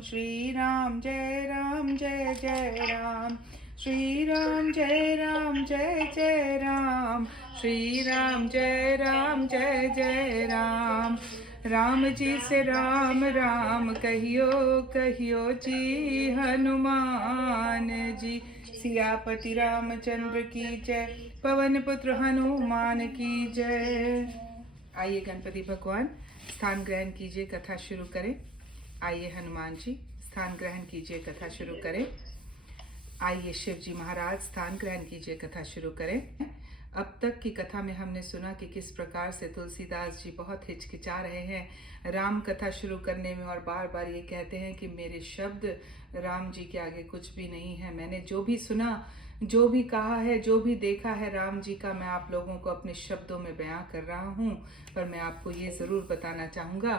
श्री राम जय राम जय जय राम। श्री राम जय राम जय जय राम। श्री राम जय राम जय जय राम। राम जी से राम राम कहियो कहियो जी हनुमान जी। सियापति रामचंद्र की जय। पवन पुत्र हनुमान की जय। आइए गणपति भगवान स्थान ग्रहण कीजिए, कथा शुरू करें। आइए हनुमान जी स्थान ग्रहण कीजिए, कथा शुरू करें। आइए शिव जी महाराज स्थान ग्रहण कीजिए, कथा शुरू करें। अब तक की कथा में हमने सुना कि किस प्रकार से तुलसीदास जी बहुत हिचकिचा रहे हैं राम कथा शुरू करने में, और बार बार ये कहते हैं कि मेरे शब्द राम जी के आगे कुछ भी नहीं है। मैंने जो भी सुना, जो भी कहा है, जो भी देखा है राम जी का, मैं आप लोगों को अपने शब्दों में बयां कर रहा हूं। पर मैं आपको ये जरूर बताना चाहूंगा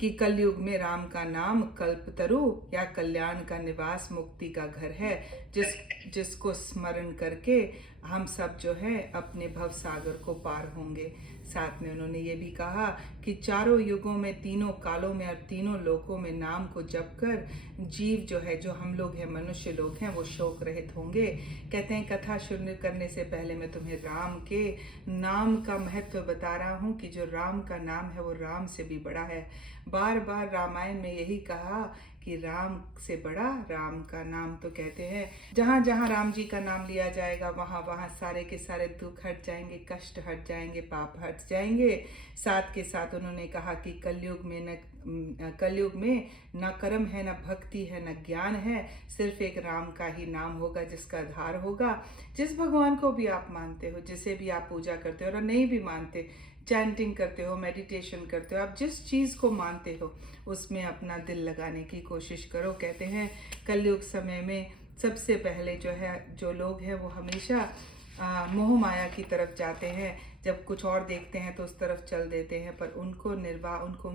कि कलयुग में राम का नाम कल्पतरु या कल्याण का निवास, मुक्ति का घर है, जिसको स्मरण करके हम सब जो है अपने भव सागर को पार होंगे। साथ में उन्होंने ये भी कहा कि चारों युगों में, तीनों कालों में और तीनों लोकों में नाम को जप कर जीव जो है, जो हम लोग हैं, मनुष्य लोग हैं, वो शोक रहित होंगे। कहते हैं कथा शुरू करने से पहले मैं तुम्हें राम के नाम का महत्व बता रहा हूँ कि जो राम का नाम है वो राम से भी बड़ा है। बार बार रामायण में यही कहा कि राम से बड़ा राम का नाम। तो कहते हैं जहां जहां राम जी का नाम लिया जाएगा वहां वहां सारे के सारे दुख हट जाएंगे, कष्ट हट जाएंगे, पाप हट जाएंगे। साथ के साथ उन्होंने कहा कि कलयुग में न कर्म है, न भक्ति है, न ज्ञान है, सिर्फ एक राम का ही नाम होगा जिसका आधार होगा। जिस भगवान को भी आप मानते हो, जिसे भी आप पूजा करते हो, और नहीं भी मानते, चैंटिंग करते हो, मेडिटेशन करते हो, आप जिस चीज़ को मानते हो उसमें अपना दिल लगाने की कोशिश करो। कहते हैं कलयुग समय में सबसे पहले जो है, जो लोग हैं वो हमेशा मोह माया की तरफ जाते हैं। जब कुछ और देखते हैं तो उस तरफ चल देते हैं, पर उनको निर्वाह, उनको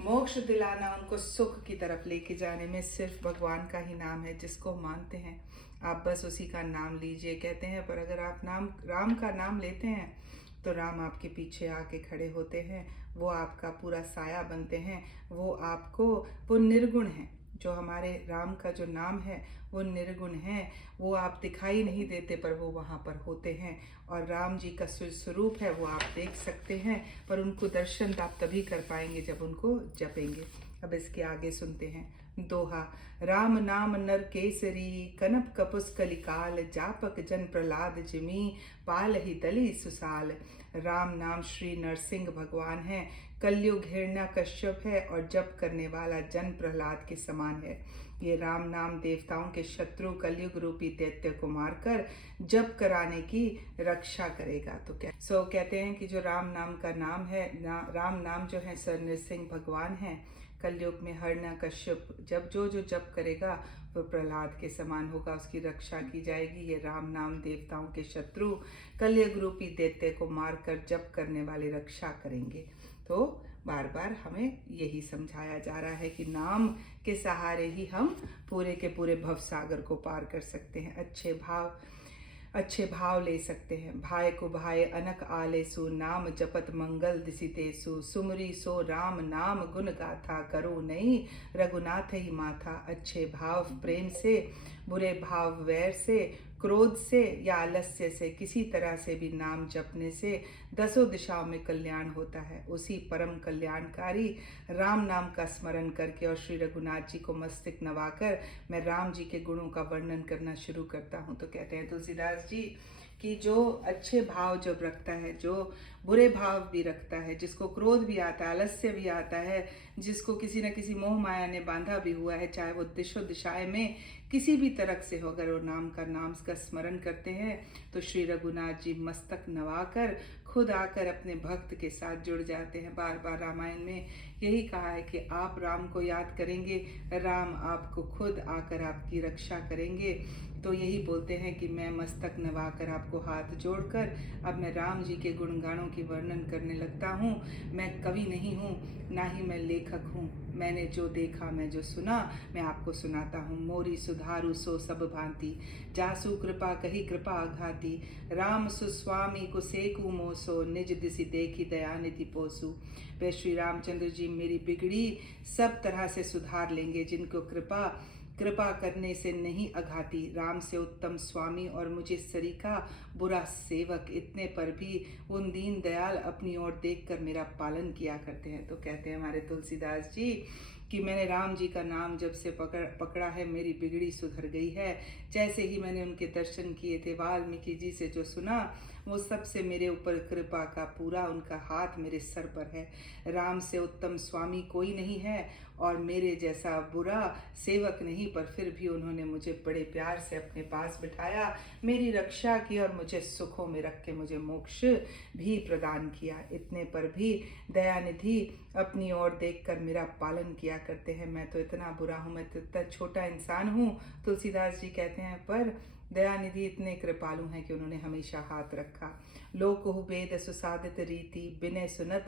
मोक्ष दिलाना, उनको सुख की तरफ लेके जाने में सिर्फ भगवान का ही नाम है। जिसको मानते हैं आप बस उसी का नाम लीजिए। कहते हैं पर अगर आप राम का नाम लेते हैं तो राम आपके पीछे आके खड़े होते हैं, वो आपका पूरा साया बनते हैं। वो निर्गुण है। जो हमारे राम का जो नाम है वो निर्गुण है। वो आप दिखाई नहीं देते पर वो वहाँ पर होते हैं, और राम जी का स्वरूप है वो आप देख सकते हैं, पर उनको दर्शन आप तभी कर पाएंगे जब उनको जपेंगे। अब इसके आगे सुनते हैं दोहा। राम नाम नर केसरी, कनप कपुस कलिकाल, जापक जन प्रहलाद जिमी, पाल ही दली सुसाल। राम नाम श्री नरसिंह भगवान है, कलयुग हिरण्य कश्यप है, और जप करने वाला जन प्रहलाद के समान है। ये राम नाम देवताओं के शत्रु कलयुग रूपी दैत्य को मारकर जप कराने की रक्षा करेगा। तो क्या कहते हैं कि जो राम नाम का नाम है, राम नाम जो है सर नरसिंह भगवान है। कलयुग में हिरण्य कश्यप जो जप करेगा वो प्रहलाद के समान होगा, उसकी रक्षा की जाएगी। ये राम नाम देवताओं के शत्रु कलयुग रूपी दैत्य को मारकर जप करने वाले रक्षा करेंगे। तो बार बार हमें यही समझाया जा रहा है कि नाम के सहारे ही हम पूरे के पूरे भव सागर को पार कर सकते हैं। अच्छे भाव ले सकते हैं। भाई को भाई अनक आलेसु, नाम जपत मंगल दिसितेसु, सुमरी सो राम नाम गुण गाथा, करो नहीं रघुनाथ ही माथा। अच्छे भाव प्रेम से, बुरे भाव वैर से, क्रोध से या आलस्य से, किसी तरह से भी नाम जपने से दसों दिशाओं में कल्याण होता है। उसी परम कल्याणकारी राम नाम का स्मरण करके और श्री रघुनाथ जी को मस्तक नवाकर मैं राम जी के गुणों का वर्णन करना शुरू करता हूँ। तो कहते हैं तुलसीदास जी कि जो अच्छे भाव जब रखता है, जो बुरे भाव भी रखता है, जिसको क्रोध भी आता है, आलस्य भी आता है, जिसको किसी न किसी मोह माया ने बांधा भी हुआ है, चाहे वो दिशाएं में किसी भी तरह से हो, अगर वो नाम का स्मरण करते हैं तो श्री रघुनाथ जी मस्तक नवाकर खुद आकर अपने भक्त के साथ जुड़ जाते हैं। बार बार रामायण में यही कहा है कि आप राम को याद करेंगे, राम आपको खुद आकर आपकी रक्षा करेंगे। तो यही बोलते हैं कि मैं मस्तक नवाकर आपको हाथ जोड़कर अब मैं राम जी के गुणगानों की वर्णन करने लगता हूँ। मैं कवि नहीं हूँ, ना ही मैं लेखक हूँ। मैंने जो देखा, मैं जो सुना, मैं आपको सुनाता हूँ। मोरी सुधारु सो सब भांति, जासु कृपा कही कृपा आघाती, राम सुस्वामी को सेकु मोसो, निज दिसि देखी दयानिधि पोसु। वे श्री रामचंद्र जी जी मेरी बिगड़ी सब तरह से सुधार लेंगे, जिनको कृपा करने से नहीं अघाती। राम से उत्तम स्वामी और मुझे सरीखा बुरा सेवक, इतने पर भी उन दीन दयाल अपनी ओर देखकर मेरा पालन किया करते हैं। तो कहते हैं हमारे तुलसीदास जी कि मैंने राम जी का नाम जब से पकड़ा है मेरी बिगड़ी सुधर गई है। जैसे ही मैंने उनके दर्शन किए थे, वाल्मीकि जी से जो सुना, वो सबसे मेरे ऊपर कृपा का पूरा उनका हाथ मेरे सर पर है। राम से उत्तम स्वामी कोई नहीं है और मेरे जैसा बुरा सेवक नहीं, पर फिर भी उन्होंने मुझे बड़े प्यार से अपने पास बिठाया, मेरी रक्षा की और मुझे सुखों में रख के मुझे मोक्ष भी प्रदान किया। इतने पर भी दयानिधि अपनी ओर देखकर मेरा पालन किया करते हैं। मैं तो इतना बुरा हूँ, मैं तो इतना छोटा इंसान हूँ, तुलसीदास जी कहते हैं, पर दयानिधि इतने कृपालु हैं कि उन्होंने हमेशा हाथ रखा। लोक वेद सुसादित रीति, बिने सुनत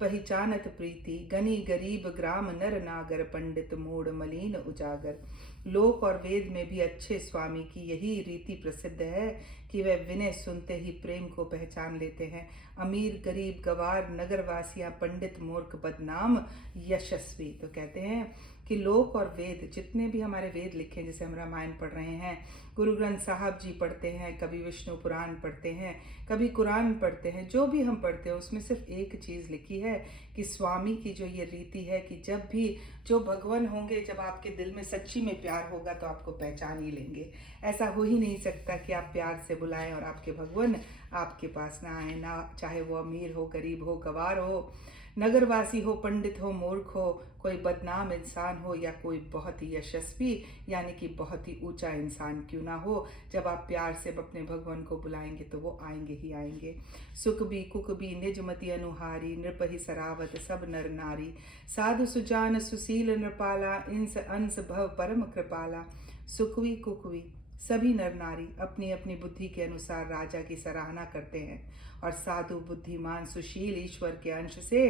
पहचानत प्रीति, गनी गरीब ग्राम नर नागर, पंडित मूढ़ मलीन उजागर। लोक और वेद में भी अच्छे स्वामी की यही रीति प्रसिद्ध है कि वह विनय सुनते ही प्रेम को पहचान लेते हैं। अमीर गरीब गवार नगरवासियां, पंडित मूर्ख बदनाम यशस्वी। तो कहते हैं कि लोक और वेद, जितने भी हमारे वेद लिखे, जैसे हम रामायण पढ़ रहे हैं, गुरु ग्रंथ साहब जी पढ़ते हैं, कभी विष्णु पुराण पढ़ते हैं, कभी कुरान पढ़ते हैं, जो भी हम पढ़ते हैं उसमें सिर्फ एक चीज़ लिखी है कि स्वामी की जो ये रीति है कि जब भी जो भगवान होंगे, जब आपके दिल में सच्ची में प्यार होगा तो आपको पहचान ही लेंगे। ऐसा हो ही नहीं सकता कि आप प्यार से बुलाएं और आपके भगवान आपके पास ना आए, ना चाहे वो अमीर हो, गरीब हो, गवार हो, नगरवासी हो, पंडित हो, मूर्ख हो, कोई बदनाम इंसान हो या कोई बहुत ही यशस्वी यानी कि बहुत ही ऊंचा इंसान क्यों ना हो, जब आप प्यार से अपने भगवान को बुलाएंगे तो वो आएंगे ही आएंगे। सुख भी कुक भी निजमति अनुहारी, नृप ही सरावत सब नर नारी, साधु सुजान सुशील नृपाला, इंस अंश भव परम कृपाला। सुखवी कुकवी सभी नर नारी अपनी अपनी बुद्धि के अनुसार राजा की सराहना करते हैं, और साधु बुद्धिमान सुशील ईश्वर के अंश से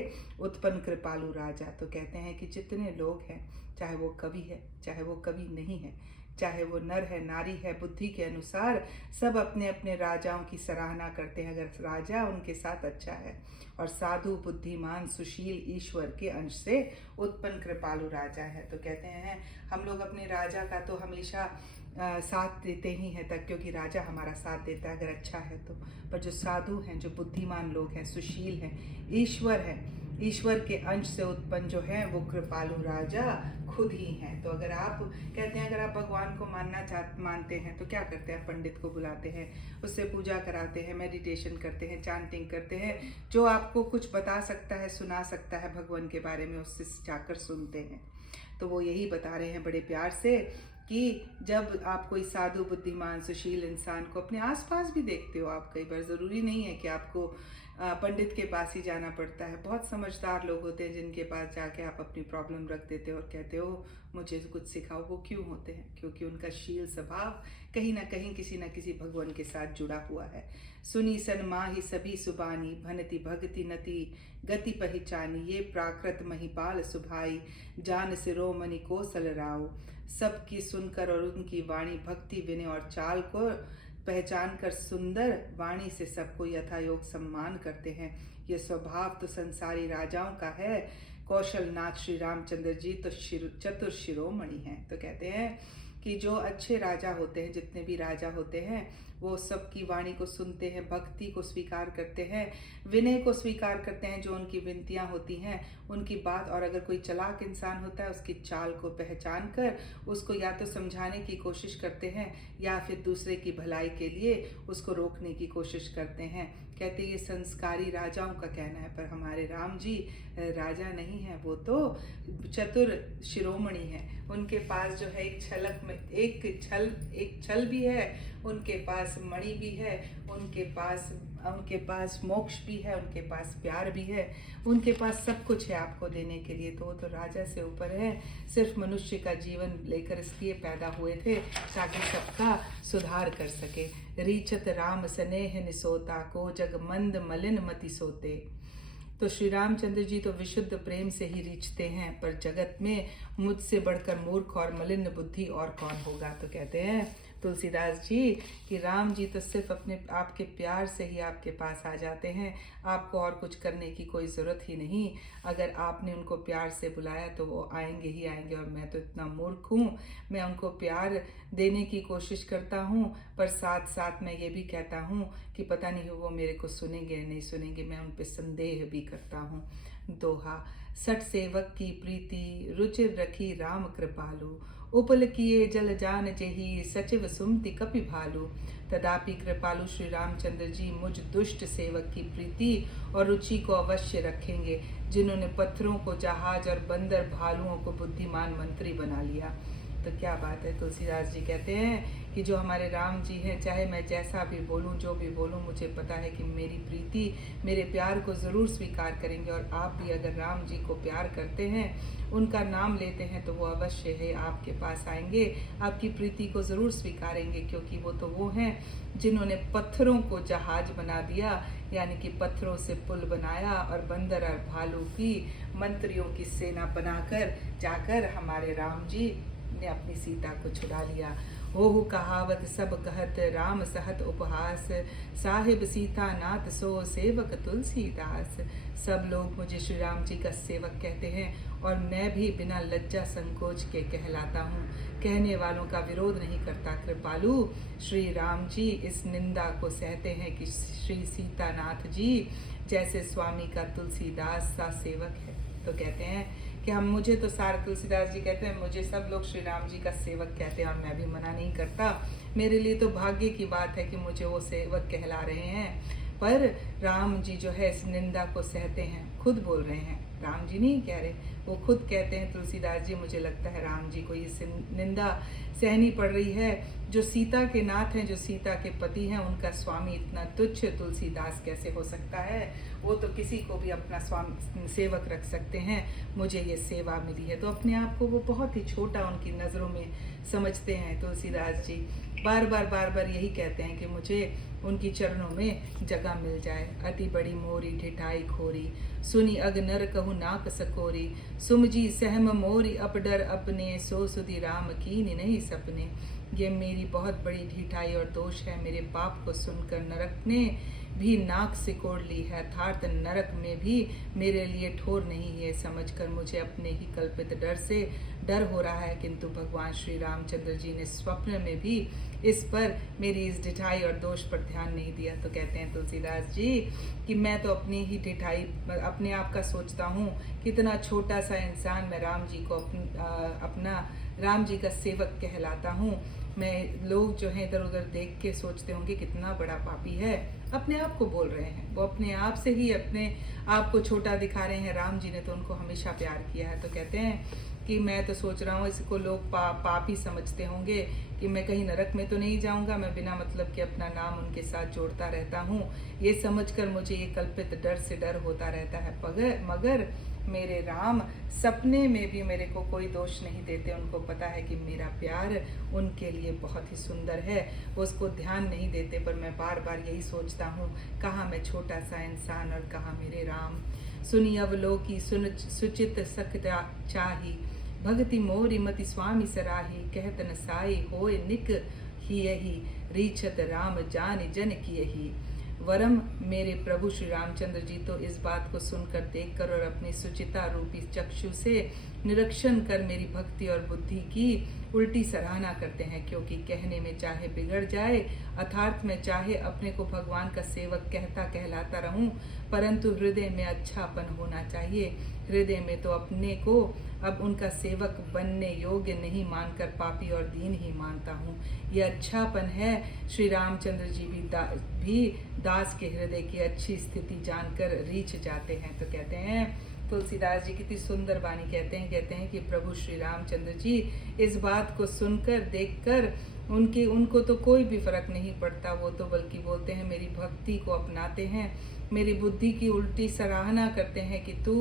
उत्पन्न कृपालु राजा। तो कहते हैं कि जितने लोग हैं, चाहे वो कवि है, चाहे वो कवि नहीं है, चाहे वो नर है, नारी है, बुद्धि के अनुसार सब अपने अपने राजाओं की सराहना करते हैं अगर राजा उनके साथ अच्छा है। और साधु बुद्धिमान सुशील ईश्वर के अंश से उत्पन्न कृपालु राजा है। तो कहते हैं हम लोग अपने राजा का तो हमेशा साथ देते ही हैं तक, क्योंकि राजा हमारा साथ देता है अगर अच्छा है तो। पर जो साधु हैं, जो बुद्धिमान लोग हैं, सुशील हैं, ईश्वर है, ईश्वर के अंश से उत्पन्न जो है वो कृपालु राजा खुद ही हैं। तो अगर आप कहते हैं अगर आप भगवान को मानते हैं तो क्या करते हैं, पंडित को बुलाते हैं, उससे पूजा कराते हैं, मेडिटेशन करते हैं, चांटिंग करते हैं, जो आपको कुछ बता सकता है, सुना सकता है भगवान के बारे में, उससे जाकर सुनते हैं। तो वो यही बता रहे हैं बड़े प्यार से कि जब आप कोई साधु बुद्धिमान सुशील इंसान को अपने आसपास भी देखते हो, आप कई बार ज़रूरी नहीं है कि आपको पंडित के पास ही जाना पड़ता है। बहुत समझदार लोग होते हैं जिनके पास जाके आप अपनी प्रॉब्लम रख देते हो और कहते हो मुझे कुछ सिखाओ। वो क्यों होते हैं? क्योंकि उनका शील स्वभाव कहीं ना कहीं किसी न किसी भगवान के साथ जुड़ा हुआ है। सुनी सन माही सभी सुबानी, भनति भगति नति गति पहचानी, ये प्राकृत महिपाल सुभाई, जान सिरोमणि कौशल राव। सबकी सुनकर और उनकी वाणी भक्ति विनय और चाल को पहचान कर सुंदर वाणी से सबको यथायोग सम्मान करते हैं। ये स्वभाव तो संसारी राजाओं का है। कौशलनाथ श्री रामचंद्र जी तो चतुर शिरोमणि हैं। तो कहते हैं कि जो अच्छे राजा होते हैं, जितने भी राजा होते हैं, वो सबकी वाणी को सुनते हैं, भक्ति को स्वीकार करते हैं, विनय को स्वीकार करते हैं, जो उनकी विनतियां होती हैं उनकी बात। और अगर कोई चालाक इंसान होता है उसकी चाल को पहचान कर उसको या तो समझाने की कोशिश करते हैं या फिर दूसरे की भलाई के लिए उसको रोकने की कोशिश करते हैं। कहते ये संस्कारी राजाओं का कहना है, पर हमारे राम जी राजा नहीं है, वो तो चतुर शिरोमणि हैं। उनके पास जो है एक छलक में एक छल भी है, उनके पास मणि भी है, उनके पास मोक्ष भी है, उनके पास प्यार भी है, उनके पास सब कुछ है आपको देने के लिए। तो वो तो राजा से ऊपर है। सिर्फ मनुष्य का जीवन लेकर इसलिए पैदा हुए थे ताकि सबका सुधार कर सके। रीचत राम स्नेह निसोता, को जग मंद मलिन मति सोते। तो श्री रामचंद्र जी तो विशुद्ध प्रेम से ही रीझते हैं, पर जगत में मुझसे बढ़कर मूर्ख और मलिन बुद्धि और कौन होगा। तो कहते हैं तुलसीदास जी कि राम जी तो सिर्फ अपने आपके प्यार से ही आपके पास आ जाते हैं, आपको और कुछ करने की कोई ज़रूरत ही नहीं। अगर आपने उनको प्यार से बुलाया तो वो आएंगे ही आएंगे। और मैं तो इतना मूर्ख हूँ, मैं उनको प्यार देने की कोशिश करता हूँ, पर साथ साथ मैं ये भी कहता हूँ कि पता नहीं वो मेरे को सुनेंगे या नहीं सुनेंगे, मैं उन पर संदेह भी करता हूँ। दोहा। सठ सेवक की प्रीति रुचिर रखी राम कृपालु, उपल किए जल जान जेही सचिव सुमति कपि भालू। तदापि कृपालु श्री रामचंद्र जी मुझ दुष्ट सेवक की प्रीति और रुचि को अवश्य रखेंगे, जिन्होंने पत्थरों को जहाज और बंदर भालुओं को बुद्धिमान मंत्री बना लिया। तो क्या बात है, तुलसीदास जी कहते हैं कि जो हमारे राम जी हैं, चाहे मैं जैसा भी बोलूं, जो भी बोलूं, मुझे पता है कि मेरी प्रीति, मेरे प्यार को ज़रूर स्वीकार करेंगे। और आप भी अगर राम जी को प्यार करते हैं, उनका नाम लेते हैं, तो वो अवश्य है आपके पास आएंगे, आपकी प्रीति को ज़रूर स्वीकारेंगे, क्योंकि वो तो वो हैं जिन्होंने पत्थरों को जहाज बना दिया, यानी कि पत्थरों से पुल बनाया, और बंदर और भालू की मंत्रियों की सेना बनाकर जाकर हमारे राम जी ने अपनी सीता को छुड़ा लिया। हो कहावत सब कहत राम सहत उपहास, साहिब सीता नाथ सो सेवक तुलसीदास। सब लोग मुझे श्री राम जी का सेवक कहते हैं, और मैं भी बिना लज्जा संकोच के कहलाता हूँ, कहने वालों का विरोध नहीं करता। कृपालु श्री राम जी इस निंदा को सहते हैं कि श्री सीतानाथ जी जैसे स्वामी का तुलसीदास सा सेवक है। तो कहते हैं कि हम, मुझे तो सारे, तुलसीदास जी कहते हैं मुझे सब लोग श्री राम जी का सेवक कहते हैं, और मैं भी मना नहीं करता। मेरे लिए तो भाग्य की बात है कि मुझे वो सेवक कहला रहे हैं। पर राम जी जो है इस निंदा को सहते हैं, खुद बोल रहे हैं, राम जी नहीं कह रहे, वो खुद कहते हैं तुलसीदास जी, मुझे लगता है राम जी को ये निंदा सहनी पड़ रही है। जो सीता के नाथ हैं, जो सीता के पति हैं, उनका स्वामी इतना तुच्छ तुलसीदास कैसे हो सकता है? वो तो किसी को भी अपना स्वामी सेवक रख सकते हैं, मुझे ये सेवा मिली है। तो अपने आप को वो बहुत ही छोटा उनकी नज़रों में समझते हैं तुलसीदास जी। बार बार यही कहते हैं कि मुझे उनकी चरणों में जगह मिल जाए। अति बड़ी मोरी ढिठाई खोरी, सुनी अग नर कहु नाक सकोरी। सुमजी सहम मोरी अपडर अपने, सो सुधी राम कीन नहीं सपने। ये मेरी बहुत बड़ी ढिठाई और दोष है, मेरे पाप को सुनकर नरक ने भी नाक सिकोड़ ली है। अर्थात नरक में भी मेरे लिए ठोर नहीं है, समझकर मुझे अपने ही कल्पित डर से डर हो रहा है। किंतु भगवान श्री रामचंद्र जी ने स्वप्न में भी इस पर, मेरी इस ढिठाई और दोष पर ध्यान नहीं दिया। तो कहते हैं तुलसीदास जी कि मैं तो अपनी ही ढिठाई, अपने आप का सोचता हूँ, कितना छोटा सा इंसान मैं राम जी को अपना राम जी का सेवक कहलाता हूँ। मैं, लोग जो हैं इधर उधर देख के सोचते होंगे कितना बड़ा पापी है, अपने आप को बोल रहे हैं, वो अपने आप से ही अपने आप को छोटा दिखा रहे हैं। राम जी ने तो उनको हमेशा प्यार किया है। तो कहते हैं कि मैं तो सोच रहा हूँ इसको लोग पापी समझते होंगे कि मैं कहीं नरक में तो नहीं जाऊंगा, मैं बिना मतलब के अपना नाम उनके साथ जोड़ता रहता हूँ, ये समझकर मुझे ये कल्पित डर से डर होता रहता है। मगर मेरे राम सपने में भी मेरे को कोई दोष नहीं देते। उनको पता है कि मेरा प्यार उनके लिए बहुत ही सुंदर है, वो उसको ध्यान नहीं देते। पर मैं बार बार यही सोचता हूँ, कहाँ मैं छोटा सा इंसान और कहाँ मेरे राम। सुनी अवलोकी सुन सुचित सख्ता चाही, भगति मोरी मति स्वामी सराही। कहत न साई होय निक ही यही, रीछत राम जान जन की यही। वरम मेरे प्रभु श्री रामचंद्र जी तो इस बात को सुनकर, देखकर और अपनी सुचिता रूपी चक्षु से निरीक्षण कर मेरी भक्ति और बुद्धि की उल्टी सराहना करते हैं। क्योंकि कहने में चाहे बिगड़ जाए, अर्थात में चाहे अपने को भगवान का सेवक कहलाता रहूं, परंतु हृदय में अच्छापन होना चाहिए। हृदय में तो अपने को अब उनका सेवक बनने योग्य नहीं मानकर पापी और दीन ही मानता हूँ। यह अच्छापन है। श्री रामचंद्र जी भी दास के हृदय की अच्छी स्थिति जानकर रीछ जाते हैं। तो कहते हैं तुलसीदास जी कितनी सुंदर वाणी कहते हैं कि प्रभु श्री रामचंद्र जी इस बात को सुनकर, देखकर उनको तो कोई भी फर्क नहीं पड़ता। वो तो बल्कि बोलते हैं, मेरी भक्ति को अपनाते हैं, मेरी बुद्धि की उल्टी सराहना करते हैं कि तू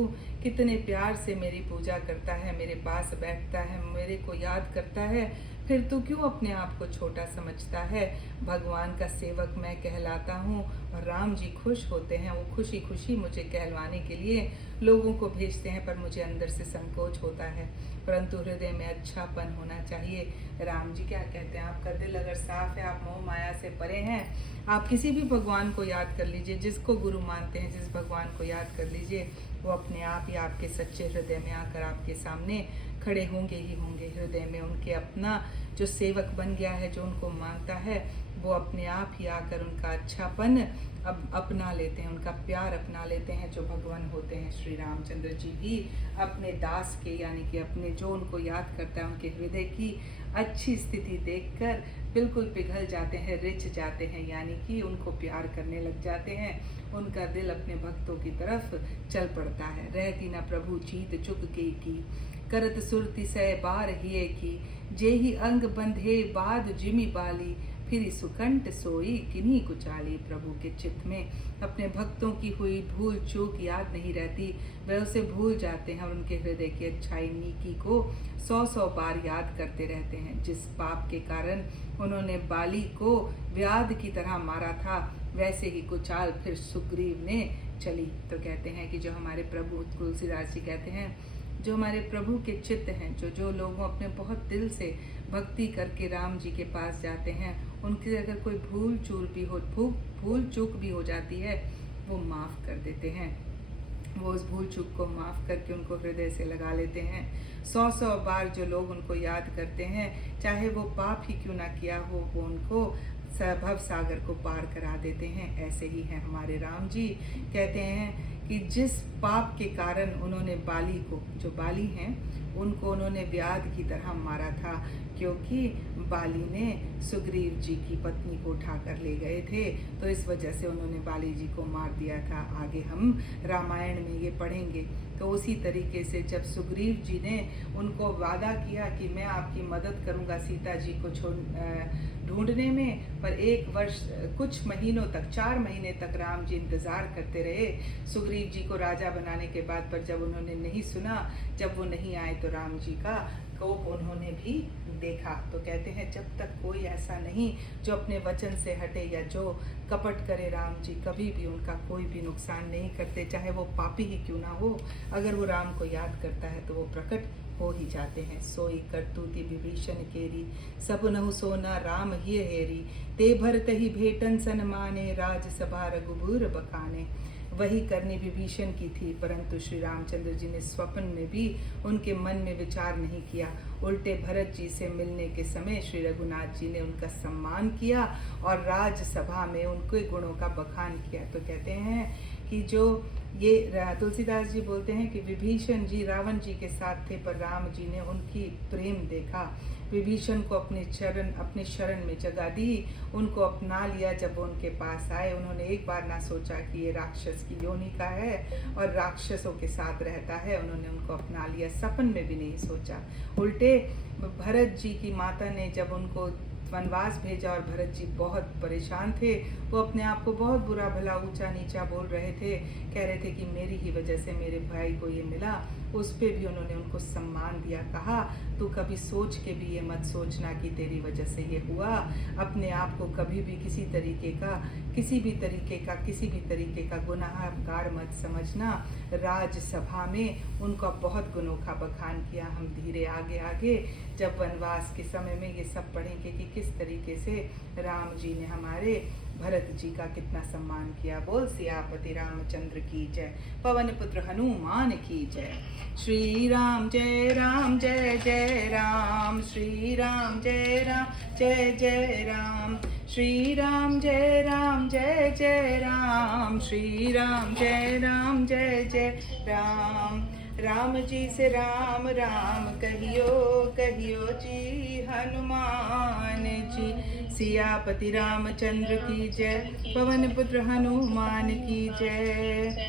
कितने प्यार से मेरी पूजा करता है, मेरे पास बैठता है, मेरे को याद करता है, फिर तू क्यों अपने आप को छोटा समझता है। भगवान का सेवक मैं कहलाता हूँ और राम जी खुश होते हैं। वो खुशी खुशी मुझे कहलवाने के लिए लोगों को भेजते हैं, पर मुझे अंदर से संकोच होता है। परंतु हृदय में अच्छापन होना चाहिए। राम जी क्या कहते हैं, आप आपका दिल अगर साफ है, आप मोह माया से परे हैं, आप किसी भी भगवान को याद कर लीजिए, जिसको गुरु मानते हैं, जिस भगवान को याद कर लीजिए, वो अपने आप ही आपके सच्चे हृदय में आकर आपके सामने खड़े होंगे ही होंगे। हृदय में उनके अपना जो सेवक बन गया है, जो उनको मानता है, वो अपने आप ही आकर उनका अच्छापन अब अपना लेते हैं, उनका प्यार अपना लेते हैं। जो भगवान होते हैं श्री रामचंद्र जी भी अपने दास के, यानी कि अपने जो उनको याद करता है, उनके हृदय की अच्छी स्थिति देखकर बिल्कुल पिघल जाते हैं, रिझ जाते हैं, यानी कि उनको प्यार करने लग जाते हैं। उनका दिल अपने भक्तों की तरफ चल पड़ता है। रहती न प्रभु चीत चुक के की, करत सुरति सै बार हिये की, जे ही अंग बंधे बाद जिमी बाली, फिर सुकंठ सोई किन्हीं कुचाली। प्रभु के चित्त में अपने भक्तों की हुई भूल चूक याद नहीं रहती, वे उसे भूल जाते हैं और उनके हृदय की अच्छाई नीकी को 100-100 बार याद करते रहते हैं। जिस पाप के कारण उन्होंने बाली को व्याध की तरह मारा था, वैसे ही कुचाल फिर सुग्रीव ने चली। तो कहते हैं कि जो हमारे प्रभु, तुलसीदास जी कहते हैं, जो हमारे प्रभु के चित्त हैं, जो लोग अपने बहुत दिल से भक्ति करके राम जी के पास जाते हैं, उनकी अगर कोई भूल चूक भी हो जाती है, वो माफ़ कर देते हैं। वो उस भूल चूक को माफ़ करके उनको हृदय से लगा लेते हैं। 100-100 बार जो लोग उनको याद करते हैं, चाहे वो पाप ही क्यों ना किया हो, वो उनको भव सागर को पार करा देते हैं। ऐसे ही हैं हमारे राम जी। कहते हैं कि जिस पाप के कारण उन्होंने बाली को, जो बाली हैं, उनको उन्होंने व्याध की तरह मारा था, क्योंकि बाली ने सुग्रीव जी की पत्नी को उठाकर ले गए थे, तो इस वजह से उन्होंने बाली जी को मार दिया था। आगे हम रामायण में ये पढ़ेंगे। तो उसी तरीके से जब सुग्रीव जी ने उनको वादा किया कि मैं आपकी मदद करूंगा सीता जी को ढूंढने में, पर 1 वर्ष कुछ महीनों तक, 4 महीने तक राम जी इंतज़ार करते रहे सुग्रीव जी को राजा बनाने के बाद। पर जब उन्होंने नहीं सुना, जब वो नहीं आए, तो राम जी का कोप उन्होंने भी देखा। तो कहते हैं जब तक कोई ऐसा नहीं जो अपने वचन से हटे या जो कपट करे, राम जी कभी भी उनका कोई भी नुकसान नहीं करते, चाहे वो पापी ही क्यों ना हो। अगर वो राम को याद करता है तो वो प्रकट हो ही जाते हैं। सोई करतूति विभीषण केरी, सब नहु सोना राम ही हेरी, ते भरत ही भेटन सन माने, राजसभा रघुबीर बखाने। वही करनी विभीषण की थी, परंतु श्री रामचंद्र जी ने स्वप्न में भी उनके मन में विचार नहीं किया। उल्टे भरत जी से मिलने के समय श्री रघुनाथ जी ने उनका सम्मान किया और राजसभा में उनके गुणों का बखान किया। तो कहते हैं कि जो ये तुलसीदास जी बोलते हैं कि विभीषण जी रावण जी के साथ थे, पर राम जी ने उनकी प्रेम देखा, विभीषण को अपने शरण में जगा दी, उनको अपना लिया। जब वो उनके पास आए, उन्होंने एक बार ना सोचा कि ये राक्षस की योनि का है और राक्षसों के साथ रहता है, उन्होंने उनको अपना लिया, सपन में भी नहीं सोचा। उल्टे भरत जी की माता ने जब उनको वनवास भेजा और भरत जी बहुत परेशान थे, वो अपने आप को बहुत बुरा भला ऊंचा नीचा बोल रहे थे, कह रहे थे कि मेरी ही वजह से मेरे भाई को ये मिला। उस पे भी उन्होंने उनको सम्मान दिया, कहा तू कभी सोच के भी ये मत सोचना कि तेरी वजह से ये हुआ। अपने आप को कभी भी किसी भी तरीके का गुनाहगार मत समझना। राजसभा में उनका बहुत गुणों का बखान किया। हम धीरे आगे जब वनवास के समय में ये सब पढ़ेंगे कि किस तरीके से राम जी ने हमारे भरत जी का कितना सम्मान किया। बोल सियापति रामचंद्र की जय, पवन पुत्र हनुमान की जय। श्री राम जय राम जय जय राम, श्री राम जय राम जय जय राम, श्री राम जय राम जय जय राम, श्री राम जय राम जय जय राम। राम जी से राम राम कहियो कहियो जी हनुमान जी। सियापति रामचंद्र की जय, पवन पुत्र हनुमान की जय।